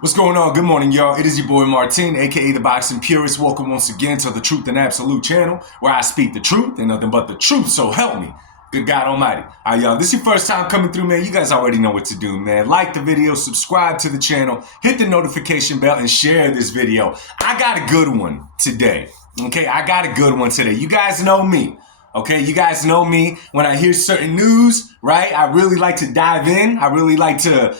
What's going on? Good morning, y'all. It is your boy Martin, aka the Boxing Purist. Welcome once again to the Truth and Absolute channel, where I speak the truth and nothing but the truth. So help me, good God Almighty. All right, y'all. This is your first time coming through, man. You guys already know what to do, man. Like the video, subscribe to the channel, hit the notification bell, and share this video. I got a good one today. Okay, I got a good one today. You guys know me. Okay, you guys know me. When I hear certain news, right, I really like to dive in. I really like to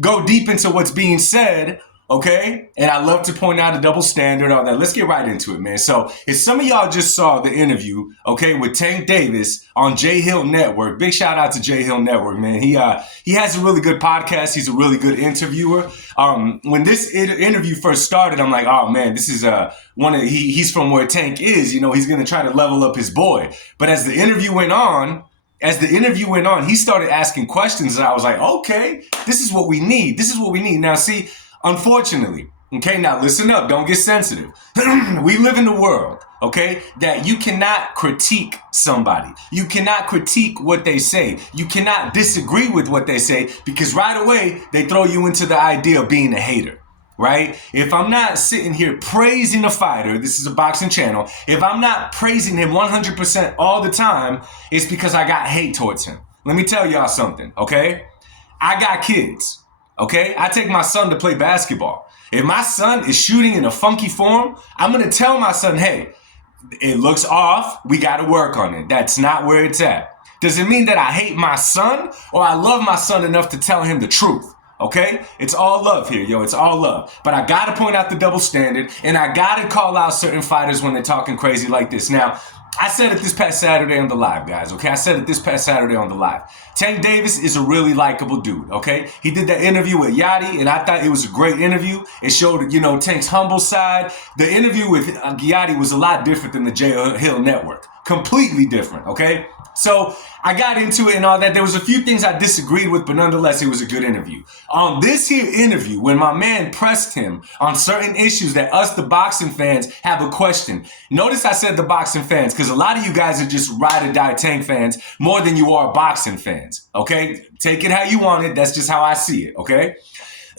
go deep into what's being said, okay? And I love to point out a double standard, all that. Let's get right into it, man. So if some of y'all just saw the interview, okay, with Tank Davis on J Hill Network, big shout out to J Hill Network, man. He has a really good podcast. He's a really good interviewer. When this interview first started, I'm like, oh man, this is he's from where Tank is. You know, he's gonna try to level up his boy. But as the interview went on, he started asking questions, and I was like, okay, this is what we need. This is what we need. Now, see, unfortunately, okay, now listen up. Don't get sensitive. We live in a world, okay, that you cannot critique somebody. You cannot critique what they say. You cannot disagree with what they say, because right away, they throw you into the idea of being a hater. Right? If I'm not sitting here praising a fighter, this is a boxing channel, if I'm not praising him 100% all the time, it's because I got hate towards him. Let me tell y'all something, okay? I got kids, okay? I take my son to play basketball. If my son is shooting in a funky form, I'm going to tell my son, hey, it looks off. We got to work on it. That's not where it's at. Does it mean that I hate my son, or I love my son enough to tell him the truth? Okay? It's all love here, yo. It's all love. But I gotta point out the double standard, and I gotta call out certain fighters when they're talking crazy like this. Now, I said it this past Saturday on the live, guys, okay? I said it this past Saturday on the live. Tank Davis is a really likable dude, okay? He did that interview with Yachty, and I thought it was a great interview. It showed, you know, Tank's humble side. The interview with Yachty was a lot different than the J Hill Network. Completely different, okay? So I got into it and all that. There was a few things I disagreed with, but nonetheless, it was a good interview. On this here interview, when my man pressed him on certain issues that us, the boxing fans, have a question. Notice I said the boxing fans, because a lot of you guys are just ride or die Tank fans more than you are boxing fans, okay? Take it how you want it. That's just how I see it, okay?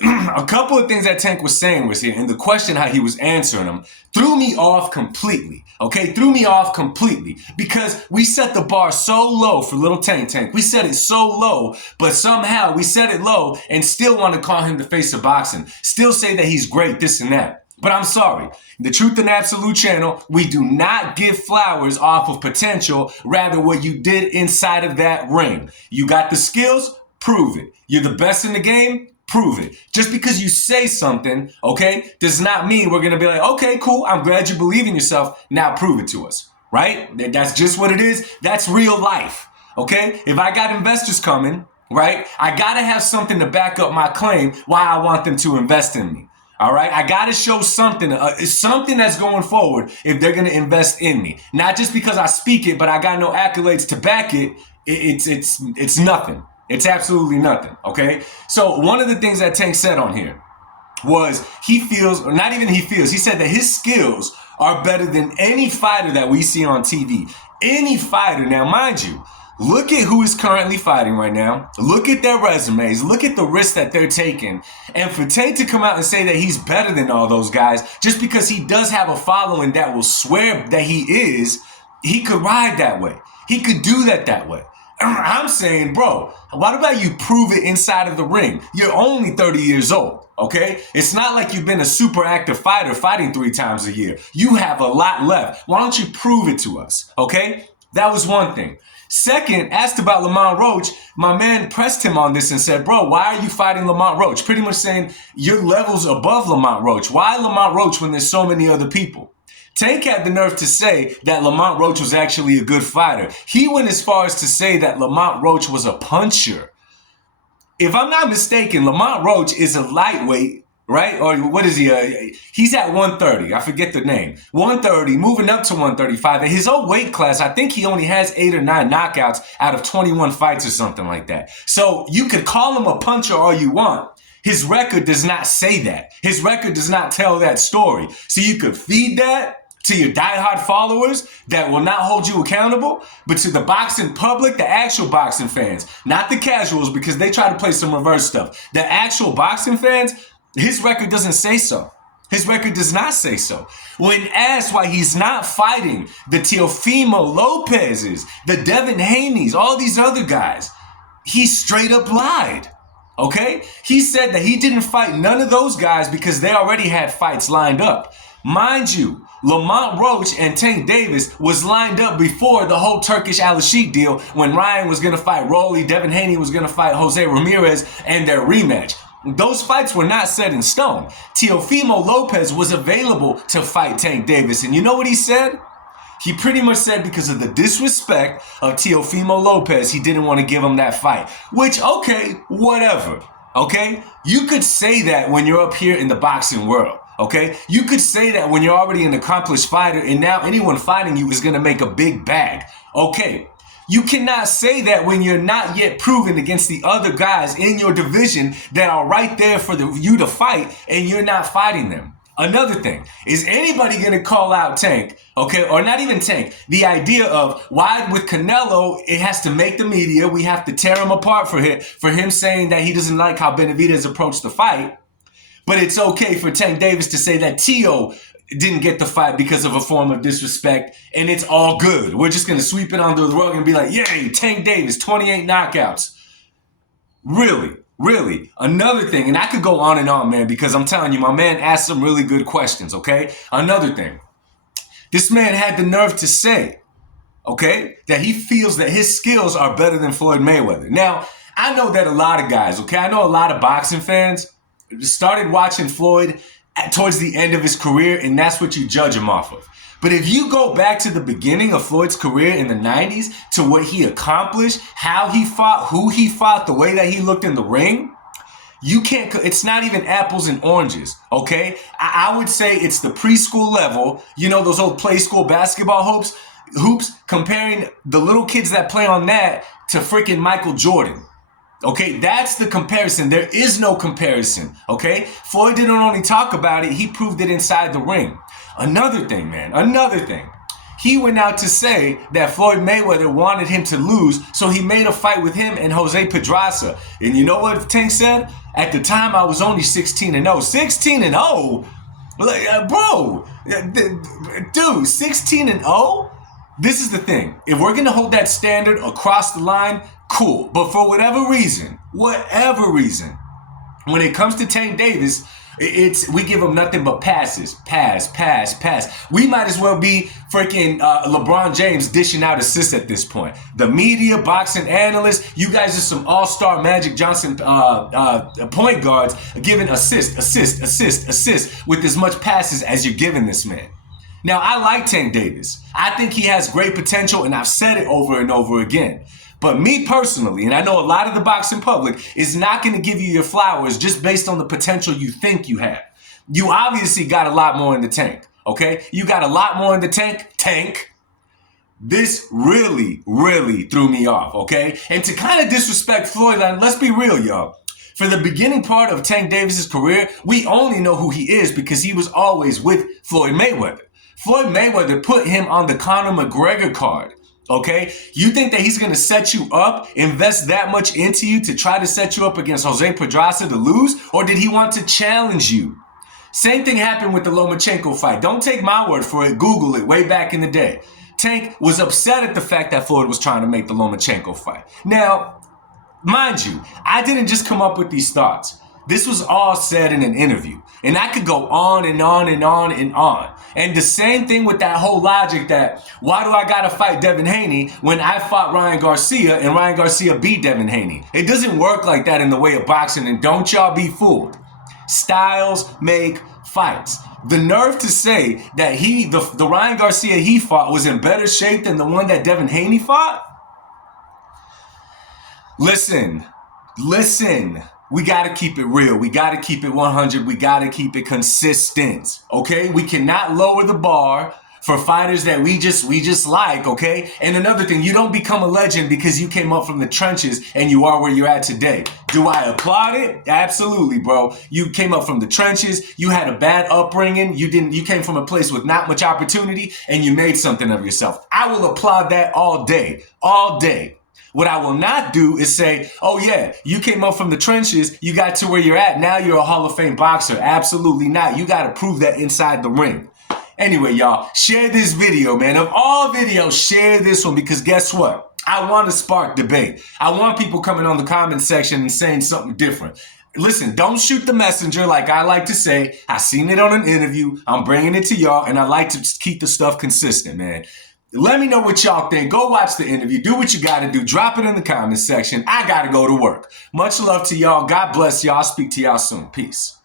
A couple of things that Tank was saying was here, and the question how he was answering them threw me off completely. Okay, threw me off completely, because we set the bar so low for little Tank. We set it so low, but somehow we set it low and still want to call him the face of boxing. Still say that he's great, this and that. But I'm sorry, the Truth and Absolute channel, we do not give flowers off of potential, rather what you did inside of that ring. You got the skills, prove it. You're the best in the game, prove it. Just because you say something, okay, does not mean we're going to be like, okay, cool, I'm glad you believe in yourself, now prove it to us, right? That's just what it is. That's real life, okay? If I got investors coming, right, I got to have something to back up my claim why I want them to invest in me. All right, I got to show something, something that's going forward if they're going to invest in me. Not just because I speak it, but I got no accolades to back it. It's nothing. It's absolutely nothing, okay? So one of the things that Tank said on here was he feels, or not even he feels, he said that his skills are better than any fighter that we see on TV. Any fighter. Now, mind you, look at who is currently fighting right now. Look at their resumes. Look at the risks that they're taking. And for Tank to come out and say that he's better than all those guys, just because he does have a following that will swear that he is, he could ride that way. He could do that way. I'm saying, bro, what about you prove it inside of the ring? You're only 30 years old, okay? It's not like you've been a super active fighter fighting 3 times a year. You have a lot left. Why don't you prove it to us, okay? That was one thing. Second, asked about Lamont Roach, my man pressed him on this and said, bro, why are you fighting Lamont Roach? Pretty much saying your level's above Lamont Roach. Why Lamont Roach when there's so many other people? Tank had the nerve to say that Lamont Roach was actually a good fighter. He went as far as to say that Lamont Roach was a puncher. If I'm not mistaken, Lamont Roach is a lightweight, right? Or what is he? He's at 130. I forget the name. 130, moving up to 135. In his old weight class, I think he only has 8 or 9 knockouts out of 21 fights or something like that. So you could call him a puncher all you want. His record does not say that. His record does not tell that story. So you could feed that to your diehard followers that will not hold you accountable, but to the boxing public, the actual boxing fans, not the casuals, because they try to play some reverse stuff. The actual boxing fans, His record doesn't say so. His record does not say so. When asked why he's not fighting the Teofimo Lopez's, the Devin Haney's, all these other guys, he straight up lied. Okay? He said that he didn't fight none of those guys because they already had fights lined up. Mind you, Lamont Roach and Tank Davis was lined up before the whole Turkish Al-Sheikh deal when Ryan was going to fight Rolly, Devin Haney was going to fight Jose Ramirez, and their rematch. Those fights were not set in stone. Teofimo Lopez was available to fight Tank Davis. And you know what he said? He pretty much said because of the disrespect of Teofimo Lopez, he didn't want to give him that fight. Which, okay, whatever. Okay? You could say that when you're up here in the boxing world. Okay? You could say that when you're already an accomplished fighter and now anyone fighting you is going to make a big bag. Okay. You cannot say that when you're not yet proven against the other guys in your division that are right there for you to fight and you're not fighting them. Another thing, is anybody going to call out Tank, okay, or not even Tank, the idea of why with Canelo, it has to make the media, we have to tear him apart for him saying that he doesn't like how Benavidez approached the fight, but it's okay for Tank Davis to say that Teo didn't get the fight because of a form of disrespect, and it's all good. We're just going to sweep it under the rug and be like, yay, Tank Davis, 28 knockouts. Really? Another thing, and I could go on and on, man, because I'm telling you, my man asked some really good questions, okay? Another thing, this man had the nerve to say, okay, that he feels that his skills are better than Floyd Mayweather. Now, I know that a lot of guys, okay, I know a lot of boxing fans started watching Floyd towards the end of his career, and that's what you judge him off of. But if you go back to the beginning of Floyd's career in the 90s, to what he accomplished, how he fought, who he fought, the way that he looked in the ring, you can't, it's not even apples and oranges, okay? I would say it's the preschool level, you know, those old play school basketball hoops, comparing the little kids that play on that to freaking Michael Jordan. Okay, that's the comparison. There is no comparison, okay? Floyd didn't only talk about it, he proved it inside the ring. Another thing, he went out to say that Floyd Mayweather wanted him to lose, so he made a fight with him and Jose Pedraza. And you know what Tank said? At the time, I was only 16-0. 16-0? Bro, dude, 16-0? This is the thing. If we're going to hold that standard across the line, cool. But for whatever reason, when it comes to Tank Davis, we give him nothing but passes. Pass. We might as well be freaking LeBron James dishing out assists at this point. The media, boxing analysts, you guys are some all-star Magic Johnson point guards giving assist with as much passes as you're giving this man. Now, I like Tank Davis. I think he has great potential, and I've said it over and over again. But me personally, and I know a lot of the boxing public, is not going to give you your flowers just based on the potential you think you have. You obviously got a lot more in the tank, okay? You got a lot more in the tank. This really threw me off, okay? And to kind of disrespect Floyd, let's be real, y'all. For the beginning part of Tank Davis's career, we only know who he is because he was always with Floyd Mayweather. Floyd Mayweather put him on the Conor McGregor card. Okay, you think that he's going to set you up, invest that much into you to try to set you up against Jose Pedraza to lose? Or did he want to challenge you? Same thing happened with the Lomachenko fight. Don't take my word for it. Google it way back in the day. Tank was upset at the fact that Floyd was trying to make the Lomachenko fight. Now, mind you, I didn't just come up with these thoughts. This was all said in an interview. And I could go on and on and on and on. And the same thing with that whole logic that, why do I gotta fight Devin Haney when I fought Ryan Garcia and Ryan Garcia beat Devin Haney? It doesn't work like that in the way of boxing, and don't y'all be fooled. Styles make fights. The nerve to say that the Ryan Garcia he fought was in better shape than the one that Devin Haney fought? Listen. We got to keep it real. We got to keep it 100. We got to keep it consistent, okay? We cannot lower the bar for fighters that we just like, okay? And another thing, you don't become a legend because you came up from the trenches and you are where you're at today. Do I applaud it? Absolutely, bro. You came up from the trenches. You had a bad upbringing. You came from a place with not much opportunity and you made something of yourself. I will applaud that all day. What I will not do is say, oh yeah, you came up from the trenches, you got to where you're at, now you're a Hall of Fame boxer. Absolutely not. You got to prove that inside the ring. Anyway, y'all, share this video, man. Of all videos, share this one, because guess what? I want to spark debate. I want people coming on the comment section and saying something different. Listen, don't shoot the messenger, like I like to say. I seen it on an interview. I'm bringing it to y'all, and I like to keep the stuff consistent, man. Let me know what y'all think. Go watch the interview. Do what you got to do. Drop it in the comment section. I got to go to work. Much love to y'all. God bless y'all. I'll speak to y'all soon. Peace.